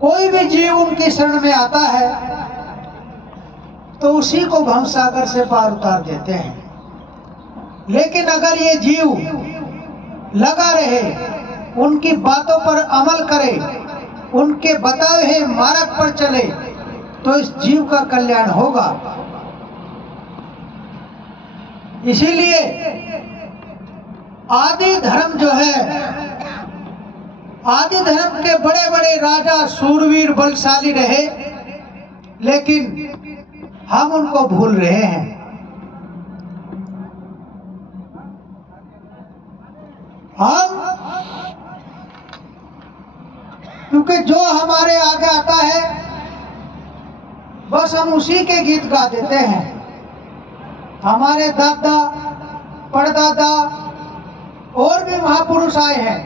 कोई भी जीव उनकी शरण में आता है तो उसी को भवसागर से पार उतार देते हैं। लेकिन अगर ये जीव लगा रहे, उनकी बातों पर अमल करे, उनके बताए हुए मार्ग पर चले, तो इस जीव का कल्याण होगा। इसीलिए आदि धर्म जो है, आदि धर्म के बड़े बड़े राजा सूरवीर बलशाली रहे, लेकिन हम उनको भूल रहे हैं। हम क्योंकि जो हमारे आगे आता है बस हम उसी के गीत गा देते हैं। हमारे दादा परदादा और भी महापुरुष आए हैं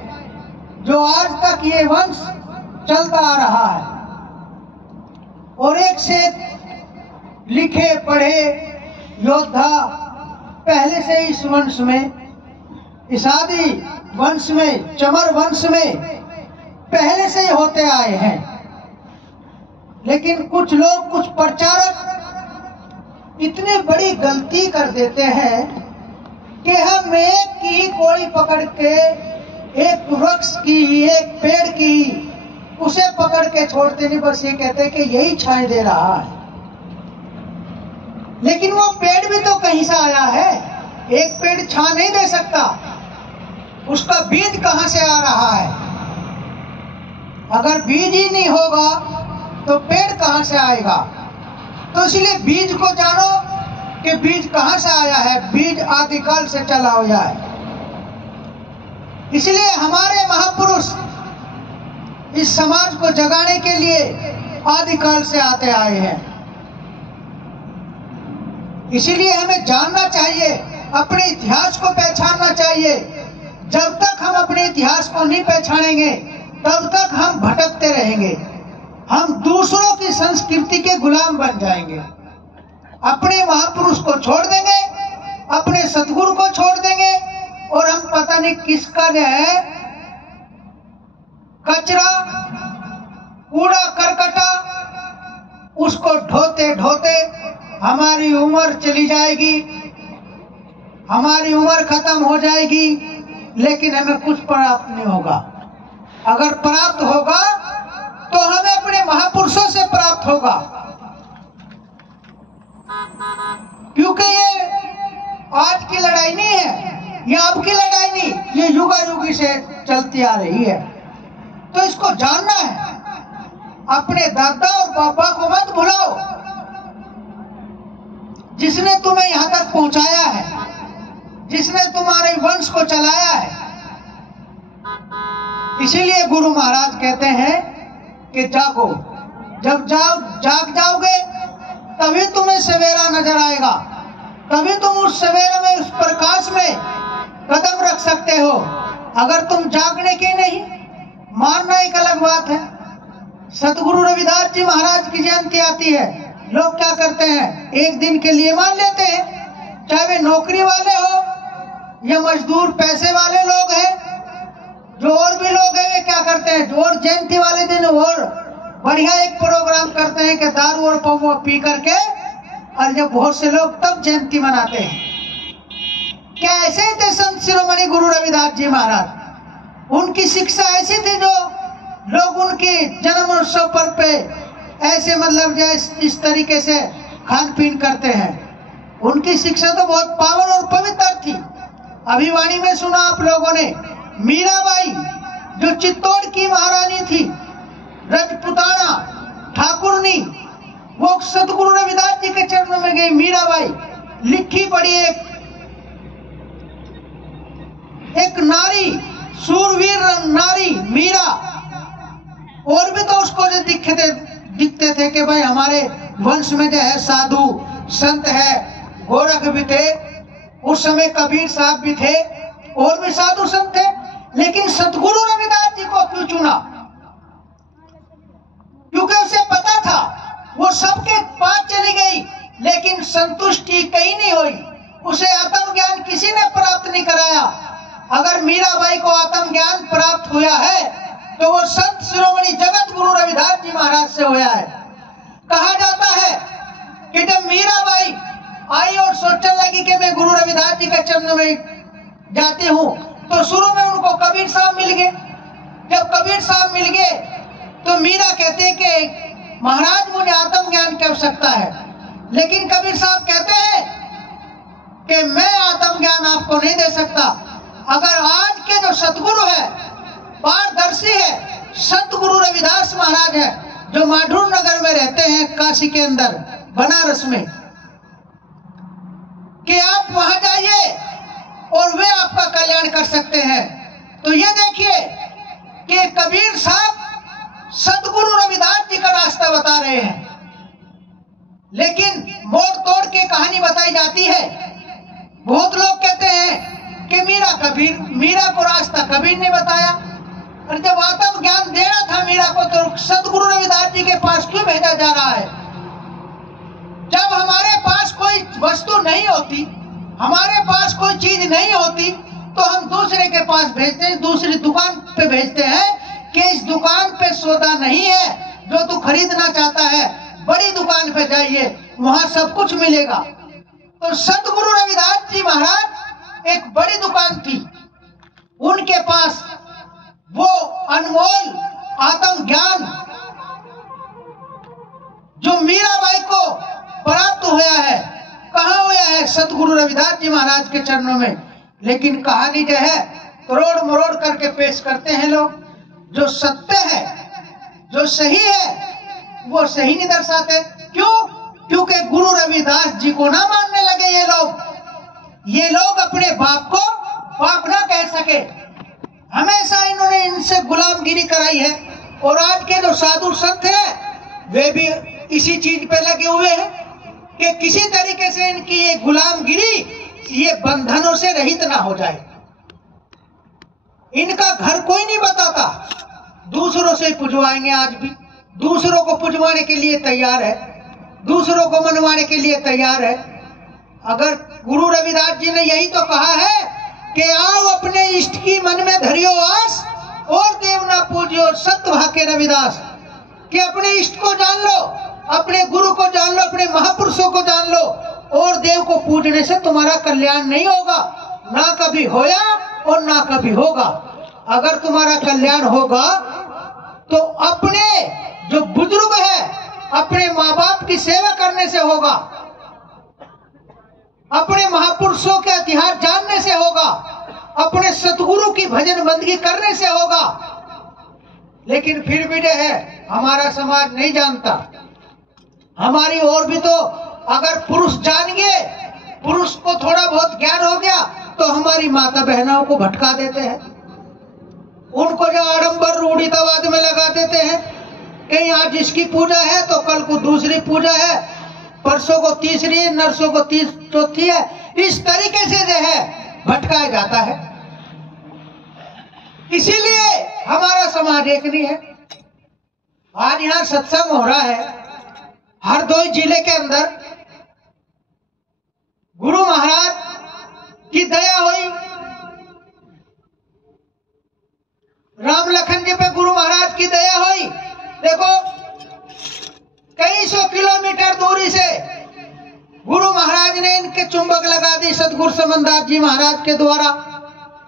जो आज तक ये वंश चलता आ रहा है, और एक से लिखे पढ़े योद्धा पहले से इस वंश में, इस आदि वंश में, चमर वंश में पहले से ही होते आए हैं। लेकिन कुछ लोग, कुछ प्रचारक इतनी बड़ी गलती कर देते हैं कि हम एक की कोड़ी पकड़ के, एक वृक्ष की, एक पेड़ की, उसे पकड़ के छोड़ते नहीं, बस ये कहते हैं कि यही छाए दे रहा है। लेकिन वो पेड़ भी तो कहीं से आया है। एक पेड़ छां नहीं दे सकता, उसका बीज कहां से आ रहा है? अगर बीज ही नहीं होगा तो पेड़ कहां से आएगा? तो इसलिए बीज को जानो कि बीज कहां से आया है। बीज आदिकाल से चला हुआ है। इसलिए हमारे महापुरुष इस समाज को जगाने के लिए आदिकाल से आते आए हैं। इसीलिए हमें जानना चाहिए, अपने इतिहास को पहचानना चाहिए। जब तक हम अपने इतिहास को नहीं पहचानेंगे तब तक हम भटकते रहेंगे। हम दूसरों की संस्कृति के गुलाम बन जाएंगे। अपने महापुरुष को छोड़ देंगे, अपने सतगुरु को छोड़ देंगे, और हम पता नहीं किसका जो है कचरा, कूड़ा करकटा, उसको ढोते ढोते हमारी उम्र चली जाएगी, हमारी उम्र खत्म हो जाएगी, लेकिन हमें कुछ प्राप्त नहीं होगा। अगर प्राप्त होगा तो हमें अपने महापुरुषों से प्राप्त होगा, क्योंकि ये आज की लड़ाई नहीं है, ये अब की लड़ाई नहीं, ये युगा युगी से चलती आ रही है। तो इसको जानना है। अपने दादा और पापा को मत भुलाओ, जिसने तुम्हें यहां तक पहुंचाया है, जिसने तुम्हारे वंश को चलाया है। इसीलिए गुरु महाराज कहते हैं कि जागो। जब जाग जाओगे तभी तुम्हें सवेरा नजर आएगा, तभी तुम उस सवेरे में, उस प्रकाश में कदम रख सकते हो। अगर तुम जागने के नहीं, मारना एक अलग बात है। सतगुरु रविदास जी महाराज की जयंती आती है, लोग क्या करते हैं, एक दिन के लिए मान लेते हैं, चाहे वे नौकरी वाले हो या मजदूर पैसे वाले लोग हैं। जो और भी लोग हैं वे क्या करते हैं, और जयंती वाले दिन और बढ़िया एक प्रोग्राम करते हैं कि दारू और पौवा पी करके, और जब बहुत से लोग तब जयंती मनाते हैं। क्या ऐसे ही थे संत शिरोमणि गुरु रविदास जी महाराज? उनकी शिक्षा ऐसी थी जो लोग उनकी जन्म उत्सव पर ऐसे मतलब जैसे इस तरीके से खान पीन करते हैं। उनकी शिक्षा तो बहुत पावन और पवित्र थी। अभी वाणी में सुना आप लोगों ने, मीराबाई जो चित्तौड़ की महारानी थी, रजपुताना ठाकुरनी, वो सतगुरु रविदास जी के चरणों में गई। मीराबाई लिखी पढ़ी एक नारी, सूरवीर नारी मीरा। और भी तो उसको जो दिखते थे कि भाई हमारे वंश में जो है साधु संत है, गोरख भी थे, उस समय कबीर साहब भी थे, और भी साधु संत थे। लेकिन सतगुरु रविदास जी को क्यों चुना? क्योंकि उसे पता था वो सबके पास चली गई, लेकिन संतुष्टि कहीं नहीं हुई। उसे आत्मज्ञान किसी ने प्राप्त नहीं कराया। अगर मीराबाई को आत्मज्ञान प्राप्त हुआ है तो वो संत शिरोमणि जगत गुरु रविदास जी चरण में जाती हूँ तो शुरू में उनको कबीर साहब मिल गए। जब कबीर साहब मिल गए तो मीरा कहते हैं कि महाराज मुझे आत्म ज्ञान की आवश्यकता है, लेकिन कबीर साहब कहते हैं कि मैं आत्म ज्ञान आपको नहीं दे सकता। अगर आज के जो सतगुरु है, पारदर्शी है, सतगुरु रविदास महाराज है, जो माधुर नगर में रहते हैं, काशी के अंदर, बनारस में, कि आप वहां जाइए और वे आपका कल्याण कर सकते हैं। तो ये देखिए कि कबीर साहब सतगुरु रविदास जी का रास्ता बता रहे हैं, लेकिन मोड़ तोड़ के कहानी बताई जाती है। बहुत लोग कहते हैं कि मीरा को रास्ता कबीर ने बताया, और जब आत्म ज्ञान देना था मीरा को तो सतगुरु रविदास जी के पास क्यों भेजा जा रहा है? जब हमारे पास कोई वस्तु नहीं होती, हमारे पास कोई चीज नहीं होती, तो हम दूसरे के पास भेजते हैं, दूसरी दुकान पे भेजते हैं कि इस दुकान पे सौदा नहीं है जो तू खरीदना चाहता है, बड़ी दुकान पे जाइए, वहां सब कुछ मिलेगा। तो सतगुरु रविदास जी महाराज एक बड़ी दुकान थी, उनके पास वो अनमोल आत्म ज्ञान जो मीराबाई को प्राप्त हुआ है, कहाँ हुआ है? सतगुरु रविदास जी महाराज के चरणों में। लेकिन कहानी जो है तोड़ मरोड़ करके पेश करते हैं लोग। जो सत्य है, जो सही है, वो सही नहीं दर्शाते। क्यों? क्योंकि गुरु रविदास जी को ना मानने लगे ये लोग अपने बाप को बाप ना कह सके। हमेशा इन्होंने इनसे गुलामगिरी कराई है, और आज के जो साधु संत हैं वे भी इसी चीज पे लगे हुए हैं कि किसी तरीके से इनकी ये गुलामगिरी, ये बंधनों से रहित ना हो जाए। इनका घर कोई नहीं बताता, दूसरों से पुजवाएंगे। आज भी दूसरों को पुजवाने के लिए तैयार है, दूसरों को मनवाने के लिए तैयार है। अगर गुरु रविदास जी ने यही तो कहा है कि आओ अपने इष्ट की मन में धरियो आस, और देव ना पूजियो सत्य भाके रविदास, कि अपने इष्ट को जान लो, अपने गुरु को जान लो, अपने महापुरुषों को जान लो, और देव को पूजने से तुम्हारा कल्याण नहीं होगा, ना कभी होया और ना कभी होगा। अगर तुम्हारा कल्याण होगा तो अपने जो बुजुर्ग है, अपने माँ बाप की सेवा करने से होगा, अपने महापुरुषों के इतिहास जानने से होगा, अपने सतगुरु की भजन बंदगी करने से होगा। लेकिन फिर भी जो है हमारा समाज नहीं जानता। हमारी ओर भी तो अगर पुरुष जान गए, पुरुष को थोड़ा बहुत ज्ञान हो गया, तो हमारी माता बहनों को भटका देते हैं, उनको जो आडंबर रूढ़ितावाद में लगा देते हैं। कहीं आज इसकी पूजा है तो कल को दूसरी पूजा है, परसों को तीसरी है, नरसों को चौथी है। इस तरीके से जो है भटकाया जाता है। इसीलिए हमारा समाज एक नहीं है। आज यहाँ सत्संग हो रहा है हरदोई जिले के अंदर, गुरु महाराज की दया हुई, राम लखन जी पे गुरु महाराज की दया हुई। देखो कई सौ किलोमीटर दूरी से गुरु महाराज ने इनके चुंबक लगा दी सतगुरु समनदास जी महाराज के द्वारा,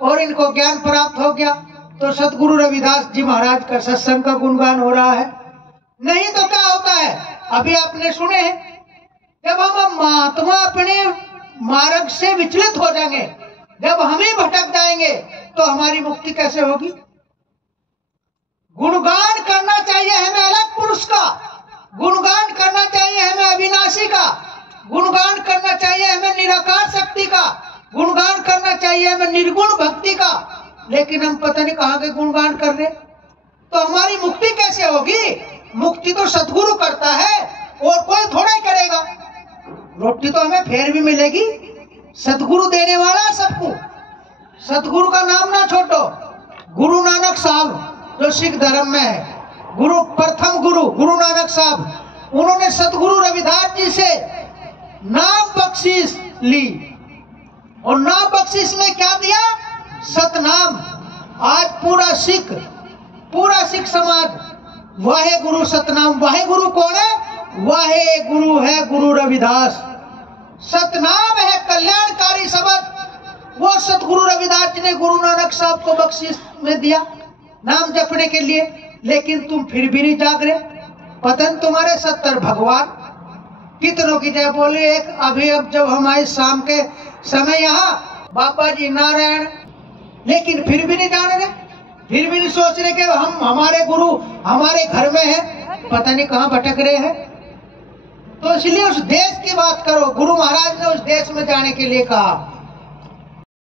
और इनको ज्ञान प्राप्त हो गया। तो सतगुरु रविदास जी महाराज का सत्संग का गुणगान हो रहा है। नहीं तो क्या होता है, अभी आपने सुने हैं, जब हम महात्मा अपने मार्ग से विचलित हो जाएंगे, जब हम ही भटक जाएंगे, तो हमारी मुक्ति कैसे होगी? गुणगान करना चाहिए हमें अलग पुरुष का, गुणगान करना चाहिए हमें अविनाशी का, गुणगान करना चाहिए हमें निराकार शक्ति का, गुणगान करना चाहिए हमें निर्गुण भक्ति का। लेकिन हम पता नहीं कहाँ के गुणगान कर रहे, तो हमारी मुक्ति कैसे होगी? मुक्ति तो सतगुरु करता है, और कोई थोड़ा ही करेगा। रोटी तो हमें फिर भी मिलेगी, सतगुरु देने वाला सबको। सतगुरु का नाम ना छोड़ो। गुरु नानक साहब जो सिख धर्म में है, प्रथम गुरु गुरु नानक साहब, उन्होंने सतगुरु रविदास जी से नाम बख्शीश ली, और नाम बख्शीश में क्या दिया? सतनाम। आज पूरा सिख समाज वाहे गुरु सतनाम। वाहे गुरु कौन है? वाहे गुरु है गुरु रविदास। सतनाम है कल्याणकारी शब्द, वो सतगुरु रविदास जी ने गुरु नानक साहब को बख्शिश में दिया नाम जपने के लिए, लेकिन तुम फिर भी नहीं जाग रहे। पता नहीं तुम्हारे 70 भगवान कितनों की जय बोले। एक अभी अब जब हम आए शाम के समय यहाँ बाबा जी नारायण, लेकिन फिर भी नहीं जान रहे, फिर भी नहीं सोच रहे कि हम हमारे गुरु हमारे घर में है, पता नहीं कहाँ भटक रहे हैं। तो इसलिए उस देश की बात करो। गुरु महाराज ने उस देश में जाने के लिए कहा।